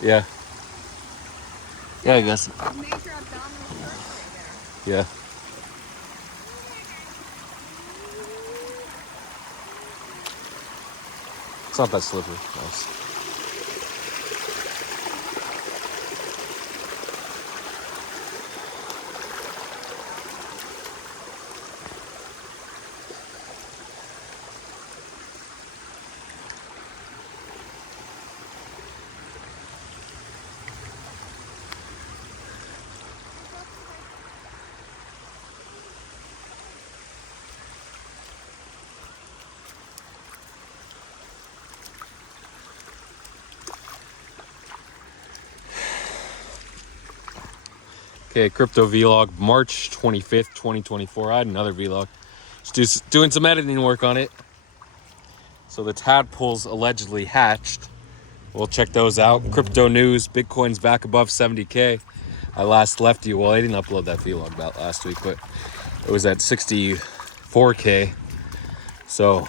Yeah. Yeah, I guess. Major abdominal surgery there. Yeah. It's not that slippery. Nice. Okay, crypto vlog, March 25th, 2024. I had another vlog. Just doing some editing work on it. So the tadpoles allegedly hatched. We'll check those out. Crypto news, Bitcoin's back above 70K. I last left you, well, I didn't upload that vlog about last week, but it was at 64K. So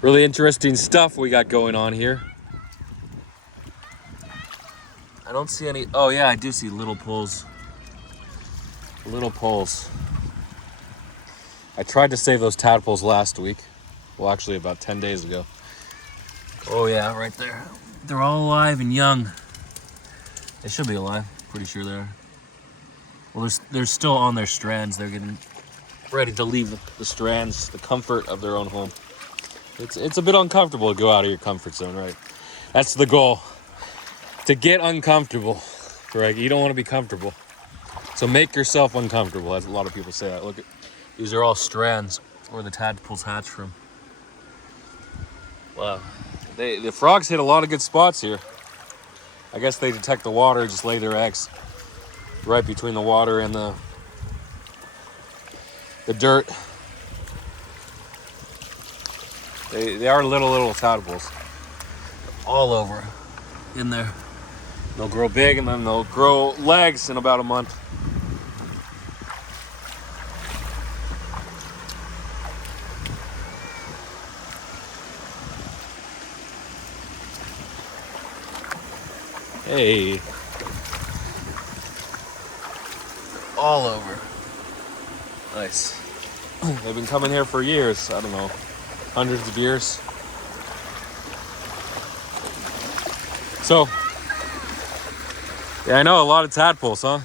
really interesting stuff we got going on here. I don't see any, oh yeah, I do see little poles. Little poles. I tried to save those tadpoles last week. Well, actually about 10 days ago. Oh yeah, right there. They're all alive and young. They should be alive. Pretty sure they are. Well, they're still on their strands. They're getting ready to leave the strands, the comfort of their own home. It's a bit uncomfortable to go out of your comfort zone, right? That's the goal. To get uncomfortable, right? You don't want to be comfortable. So make yourself uncomfortable, as a lot of people say that. Look at, these are all strands where the tadpoles hatch from. Wow. The frogs hit a lot of good spots here. I guess they detect the water, just lay their eggs right between the water and the dirt. They are little tadpoles. All over in there. They'll grow big and then they'll grow legs in about a month. Hey. All over. Nice. They've been coming here for years. I don't know, hundreds of years. So, yeah, I know a lot of tadpoles, huh?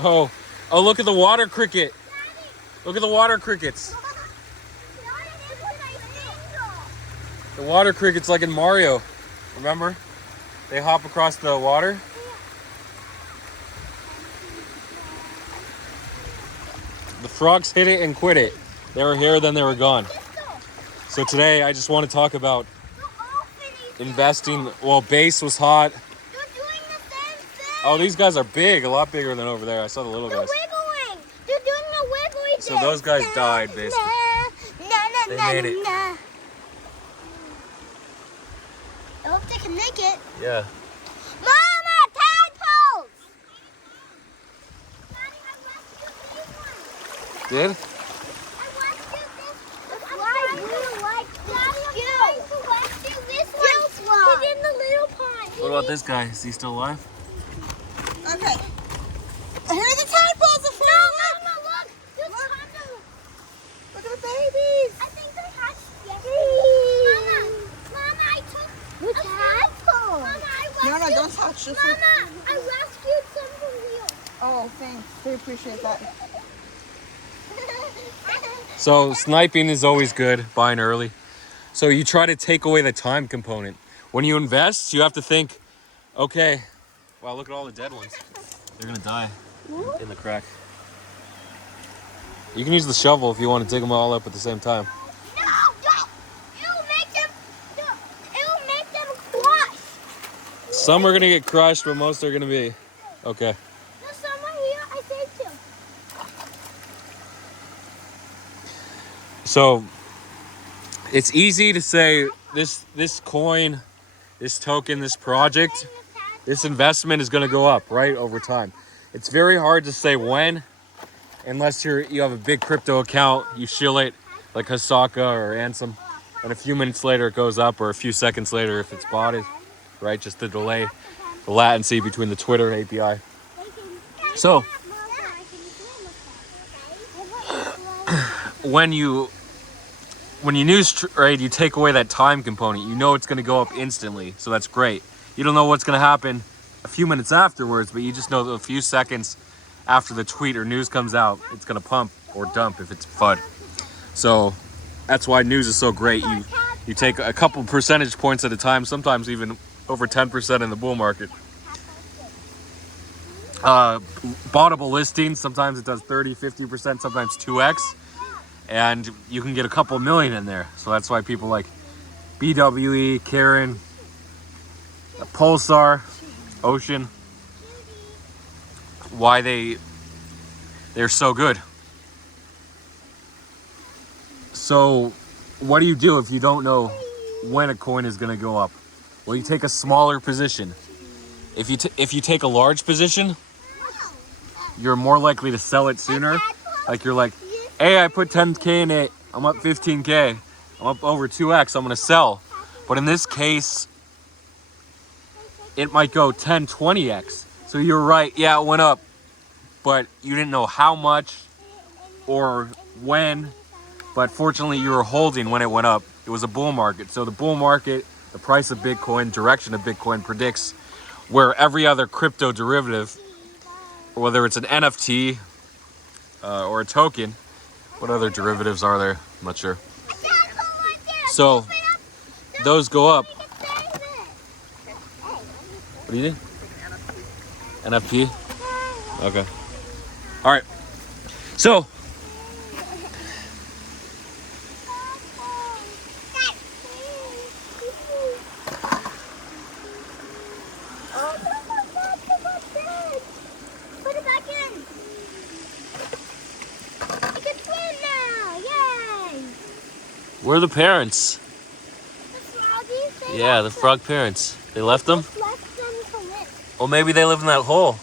Oh, look at the water cricket. Look at the water crickets. The water crickets like in Mario. Remember? They hop across the water. The frogs hit it and quit it. They were here, then they were gone. So today I just want to talk about investing. Well, base was hot. Oh, these guys are big, a lot bigger than over there. I saw the little guys. They're doing the wiggly. So those guys died, basically. They made it. I hope they can make it. Yeah. Mama, tadpoles! Daddy, I rescued these ones. Did? I rescued this. I really like Daddy, I'm trying to rescue this one. He's in the little pond. What about this guy? Is he still alive? Okay. Here are the tadpoles. The No, Mama, look. There's tons of them. Look at the babies. I think they hatched yesterday. Mama, I took the tadpole. Mama, I rescued. No, don't touch. Just Mama, I rescued some from you. Oh, thanks. We appreciate that. So sniping is always good, buying early. So you try to take away the time component. When you invest, you have to think, okay, wow, look at all the dead ones. They're gonna die in the crack. You can use the shovel if you want to dig them all up at the same time. No, don't. It'll make them crush. Some are gonna get crushed, but most are gonna be okay. There's some right here. I saved two. So it's easy to say this coin, this token, this project, this investment is gonna go up, right, over time. It's very hard to say when, unless you have a big crypto account, you shill it like Hasaka or Ansem. and a few minutes later it goes up, or a few seconds later if it's botted, right? Just the delay, the latency between the Twitter API. So when you news trade, you take away that time component. You know it's going to go up instantly, so that's great. You don't know what's going to happen a few minutes afterwards, but you just know that a few seconds after the tweet or news comes out, it's going to pump or dump if it's FUD. So that's why news is so great. You take a couple percentage points at a time, sometimes even over 10% in the bull market. Bottable listings, sometimes it does 30, 50%, sometimes 2x. And you can get a couple million in there. So that's why people like BWE, Karen, Pulsar, Ocean, why they're so good. So what do you do if you don't know when a coin is going to go up? Well, you take a smaller position. If you take a large position, you're more likely to sell it sooner. Like you're like, hey, I put 10K in it, I'm up 15K, I'm up over 2x, I'm gonna sell. But in this case, it might go 10, 20x. So you're right, yeah, it went up, but you didn't know how much or when, but fortunately you were holding when it went up. It was a bull market. So the bull market, the price of Bitcoin, direction of Bitcoin predicts where every other crypto derivative, whether it's an NFT or a token, what other derivatives are there? I'm not sure. So those go up. What do you need? NFP? Okay. All right. So Put it back in. You can swim now. Yay. where are the parents? The froggies. Yeah, the frog parents. They left them? Left them to live. Well, maybe they live in that hole. Do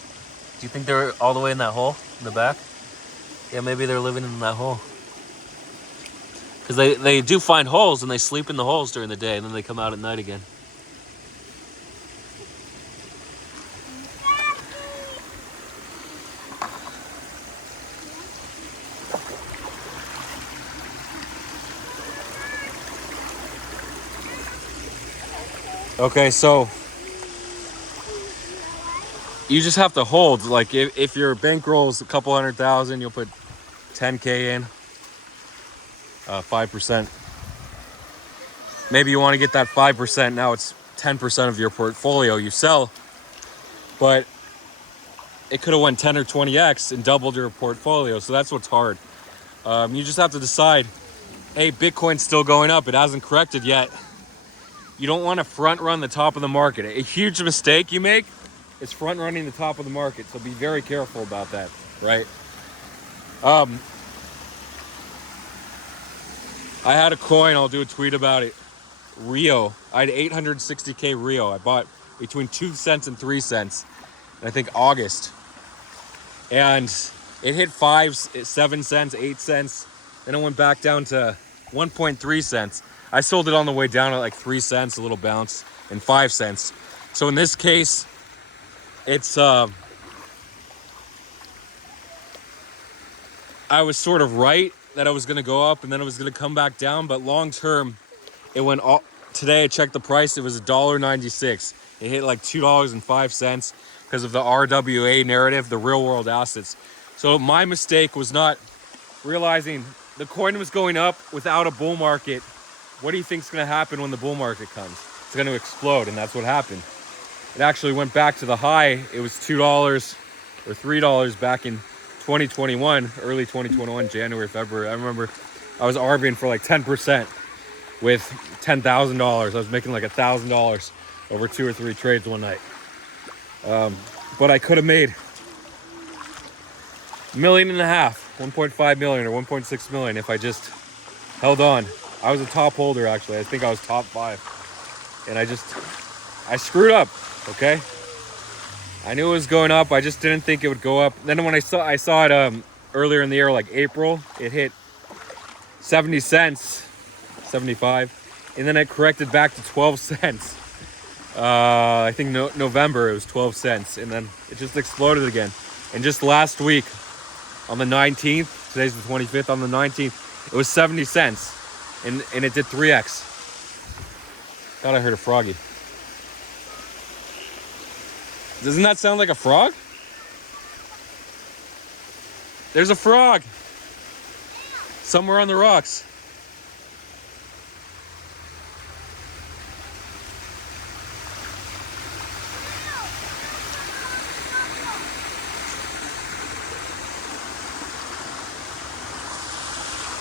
you think they're all the way in that hole in the back? Yeah, maybe they're living in that hole. Because they do find holes and they sleep in the holes during the day and then they come out at night again. Okay, so you just have to hold. Like if your bankroll is a couple 100,000, you'll put 10K in, 5%. Maybe you want to get that 5%. Now it's 10% of your portfolio you sell, but it could have went 10 or 20x and doubled your portfolio. So that's what's hard. You just have to decide, hey, Bitcoin's still going up. It hasn't corrected yet. You don't want to front run the top of the market. A huge mistake you make is front running the top of the market. So be very careful about that, right? I had a coin, I'll do a tweet about it. Rio. I had 860K Rio. I bought between 2 cents and 3 cents. And I think August. And it hit 5, 7 cents, 8 cents. Then it went back down to 1.3 cents. I sold it on the way down at like 3 cents, a little bounce, and 5 cents. So in this case, it's I was sort of right that I was going to go up and then it was going to come back down, but long term, it went all. Today I checked the price; it was $1.96. It hit like $2.05 because of the RWA narrative, the real world assets. So my mistake was not realizing the coin was going up without a bull market. What do you think is going to happen when the bull market comes? It's going to explode, and that's what happened. It actually went back to the high. It was $2 or $3 back in 2021, early 2021, January, February. I remember I was arbing for like 10% with $10,000. I was making like $1,000 over 2 or 3 trades one night. But I could have made $1.5 million, 1.5 million or 1.6 million if I just held on. I was a top holder, actually. I think I was top 5. And I screwed up, okay? I knew it was going up. I just didn't think it would go up. Then when I saw it earlier in the year, like April, it hit 70 cents, 75. and then it corrected back to 12 cents. I think November it was 12 cents, and then it just exploded again. And just last week, on the 19th, today's the 25th, on the 19th, it was 70 cents, and it did 3x. Thought I heard a froggy. Doesn't that sound like a frog? There's a frog somewhere on the rocks.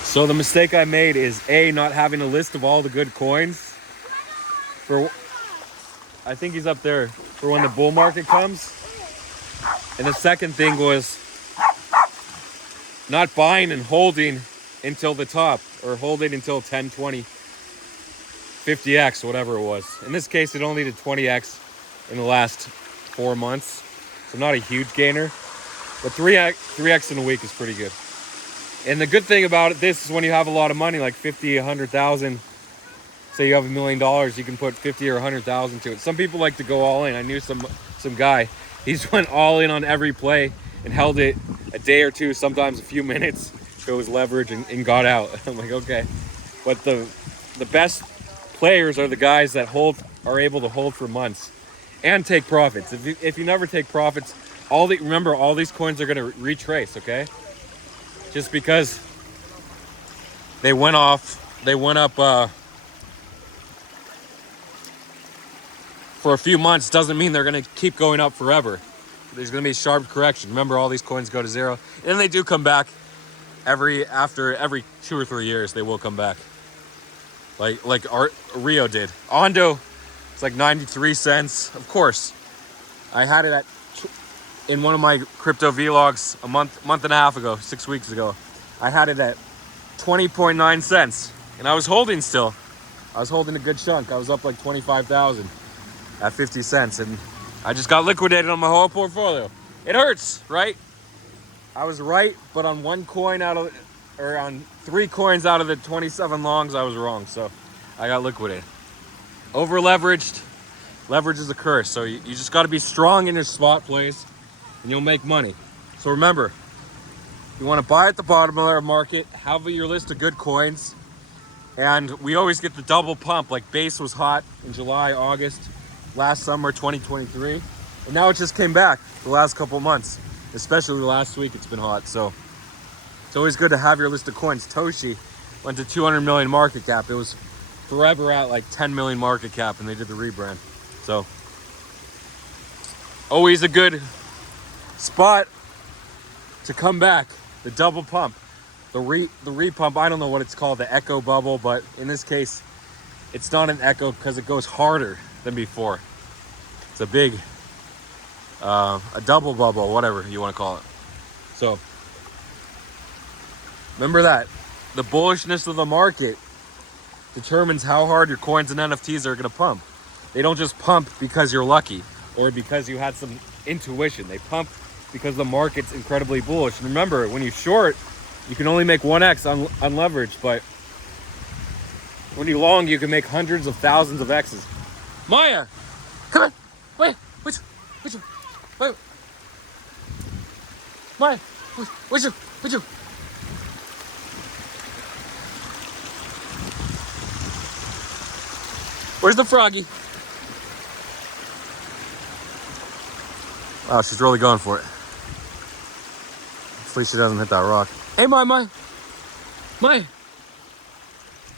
So the mistake I made is A, not having a list of all the good coins for, I think he's up there, for when the bull market comes. And the second thing was not buying and holding until the top, or holding until 10, 20, 50x, whatever it was. In this case, it only did 20x in the last 4 months. So not a huge gainer, but 3x in a week is pretty good. And the good thing about this is when you have a lot of money, like 50, 100,000, say you have $1 million, you can put 50 or 100,000 to it. Some people like to go all in. I knew some guy, he's went all in on every play and held it a day or two, sometimes a few minutes, so it was leverage and got out. I'm like, okay. But the best players are the guys that are able to hold for months and take profits. If you never take profits, remember all these coins are going to retrace, okay? Just because they went up for a few months doesn't mean they're going to keep going up forever. There's going to be a sharp correction. Remember, all these coins go to zero, and then they do come back after every 2 or 3 years. They will come back, like Rio did. Ondo, it's like 93 cents. Of course, I had it in one of my crypto vlogs a month and a half ago, 6 weeks ago. I had it at 20.9 cents, and I was holding still. I was holding a good chunk. I was up like 25,000 at 50 cents, and I just got liquidated on my whole portfolio. It hurts, right? I was right, but on on 3 coins out of the 27 longs, I was wrong. So I got liquidated. Over leveraged. Leverage is a curse. So you just got to be strong in your spot plays, and you'll make money. So remember, you want to buy at the bottom of our market, have your list of good coins, and we always get the double pump. Like base was hot in July, August, last summer, 2023, and now it just came back the last couple months, especially last week. It's been hot, so it's always good to have your list of coins. Toshi went to 200 million market cap. It was forever at like 10 million market cap, and they did the rebrand. So always a good spot to come back. The double pump, the repump, I don't know what it's called, the echo bubble, but in this case it's not an echo because it goes harder than before. It's a big a double bubble, whatever you want to call it. So remember that the bullishness of the market determines how hard your coins and NFTs are going to pump. They don't just pump because you're lucky or because you had some intuition. They pump because the market's incredibly bullish. And remember, when you short, you can only make 1x unleveraged, but when you long, you can make hundreds of thousands of X's. Maya, come on, wait, wait, Maya, wait. Where's the froggy? Wow, she's really going for it. Hopefully she doesn't hit that rock. Hey, Mai.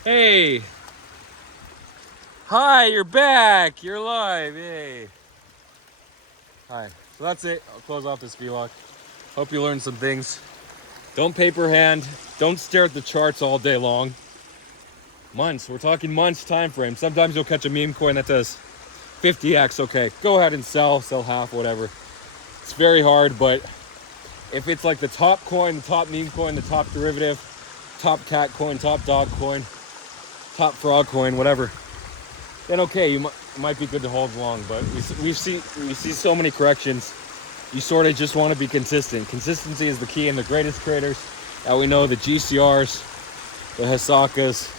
Hey. Hi, you're back. You're live. Hey. Hi. So that's it. I'll close off this vlog. Hope you learned some things. Don't paper hand. Don't stare at the charts all day long. Months. We're talking months time frame. Sometimes you'll catch a meme coin that does 50x. Okay, go ahead and sell half, whatever. It's very hard, but if it's like the top coin, the top meme coin, the top derivative, top cat coin, top dog coin, top frog coin, whatever, then okay, it might be good to hold long. But we see so many corrections. You sort of just want to be consistent. Consistency is the key, and the greatest traders that we know, the GCRs, the Hisakas,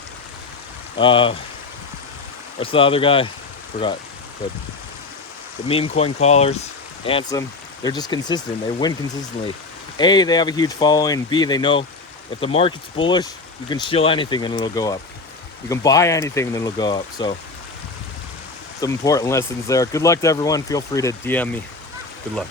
What's the other guy? Forgot. But the meme coin callers, Ansem, they're just consistent. They win consistently. A, they have a huge following. B, they know if the market's bullish, you can shill anything and it'll go up. You can buy anything and it'll go up. So some important lessons there. Good luck to everyone. Feel free to DM me. Good luck.